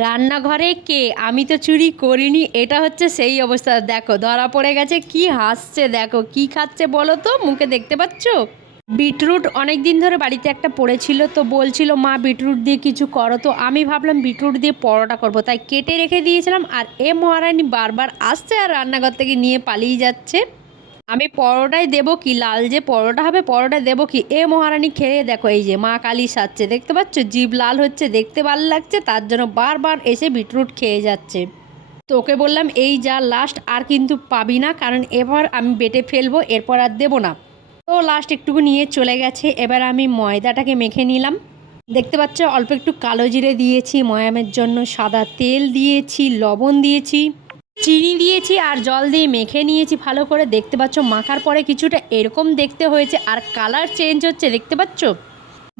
রান্নাঘরে কে? আমি তো চুরি করিনি। এটা হচ্ছে সেই অবস্থা। দেখো ধরা পড়ে গেছে। কি হাসছে দেখো, কি খাচ্ছে বলো তো, মুখে দেখতে পাচ্ছ? বিটরুট অনেক দিন ধরে বাড়িতে একটা পড়েছিল, তো বলছিল মা বিটরুট দিয়ে কিছু করো, তো আমি ভাবলাম বিটরুট দিয়ে পরোটা করব, তাই কেটে রেখে দিয়েছিলাম। আর এ মহারানী বারবার আসছে আর রান্নাঘর থেকে নিয়ে পালিয়ে যাচ্ছে। আমি পরোটায় দেবো কি, লাল যে পরোটা হবে পরোটায় দেবো কি, এ মহারানী খেয়ে দেখো এই যে মা কালী সাজছে, দেখতে পাচ্ছ? জিভ লাল হচ্ছে, দেখতে ভালো লাগছে, তার জন্য বারবার এসে বিটরুট খেয়ে যাচ্ছে। তো ওকে বললাম এই যা লাস্ট, আর কিন্তু পাবি না, কারণ এবার আমি বেটে ফেলবো, এরপর আর দেবো না। তো লাস্ট একটুকু নিয়ে চলে গেছে। এবার আমি ময়দাটাকে মেখে নিলাম। দেখতে পাচ্ছ অল্প একটু কালো জিরে দিয়েছি ময়ামের জন্য, সাদা তেল দিয়েছি, লবণ দিয়েছি, চিনি দিয়েছি আর জল দিয়ে মেখে নিয়েছি ভালো করে। দেখতে পাচ্ছ মাখার পরে কিছুটা এরকম দেখতে হয়েছে, আর কালার চেঞ্জ হচ্ছে, দেখতে পাচ্ছ?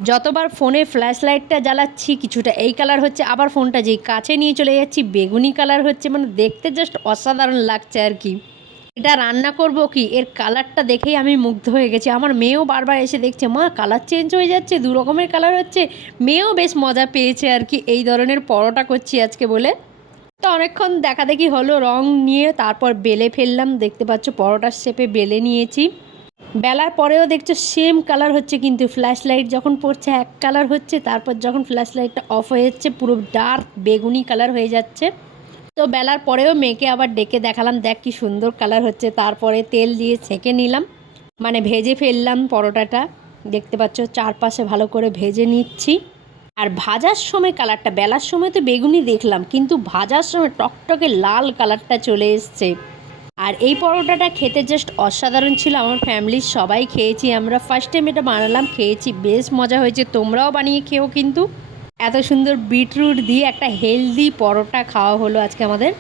যতবার ফোনে ফ্ল্যাশ লাইটটা জ্বালাচ্ছি কিছুটা এই কালার হচ্ছে, আবার ফোনটা যেই কাছে নিয়ে চলে যাচ্ছি বেগুনি কালার হচ্ছে, মানে দেখতে জাস্ট অসাধারণ লাগছে আর কি। এটা রান্না করব কি, এর কালারটা দেখেই আমি মুগ্ধ হয়ে গেছি। আমার মেয়েও বারবার এসে দেখছে মা কালার চেঞ্জ হয়ে যাচ্ছে, দু রকমের কালার হচ্ছে। মেয়েও বেশ মজা পেয়েছে আর কি, এই ধরনের পরোটা করছি আজকে বলে। তো অনেকক্ষণ দেখাদেখি হলো রং নিয়ে, তারপর বেলে ফেললাম। দেখতে পাচ্ছ পরোটার শেপে বেলে নিয়েছি। বেলার পরেও দেখছো সেম কালার হচ্ছে, কিন্তু ফ্ল্যাশ লাইট যখন পড়ছে এক কালার হচ্ছে, তারপর যখন ফ্ল্যাশ লাইটটা অফ হয়ে যাচ্ছে পুরো ডার্ক বেগুনি কালার হয়ে যাচ্ছে। তো বেলার পরেও মেয়েকে আবার ডেকে দেখালাম, দেখ কি সুন্দর কালার হচ্ছে। তারপরে তেল দিয়ে ছেঁকে নিলাম, মানে ভেজে ফেললাম পরোটাটা। দেখতে পাচ্ছ চারপাশে ভালো করে ভেজে নিচ্ছি। আর ভাজার সময় কালারটা, বেলার সময় তো বেগুনি দেখলাম, কিন্তু ভাজার সময় টকটকে লাল কালারটা চলে এসছে। আর এই পরোটাটা খেতে জাস্ট অসাধারণ ছিল। আমার ফ্যামিলির সবাই খেয়েছি, আমরা ফার্স্ট টাইম এটা বানালাম, খেয়েছি, বেশ মজা হয়েছে। তোমরাও বানিয়ে খেও কিন্তু। এত সুন্দর বিটরুট দিয়ে একটা হেলদি পরোটা খাওয়া হলো আজকে আমাদের।